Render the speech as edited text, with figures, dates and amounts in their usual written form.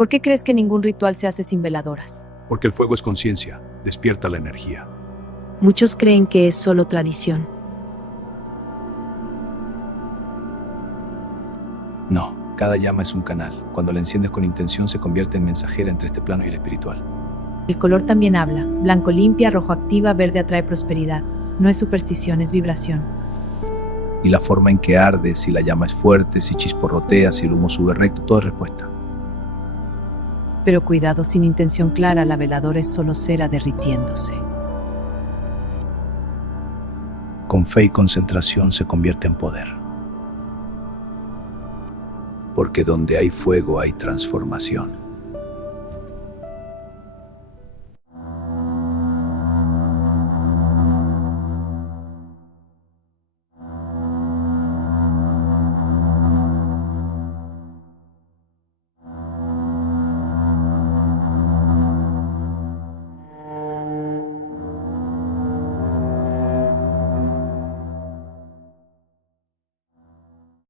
¿Por qué crees que ningún ritual se hace sin veladoras? Porque el fuego es conciencia, despierta la energía. Muchos creen que es solo tradición. No, cada llama es un canal. Cuando la enciendes con intención se convierte en mensajera entre este plano y el espiritual. El color también habla. Blanco limpia, rojo activa, verde atrae prosperidad. No es superstición, es vibración. Y la forma en que arde, si la llama es fuerte, si chisporrotea, si el humo sube recto, todo es respuesta. Pero cuidado, sin intención clara, la veladora es solo cera derritiéndose. Con fe y concentración se convierte en poder. Porque donde hay fuego hay transformación.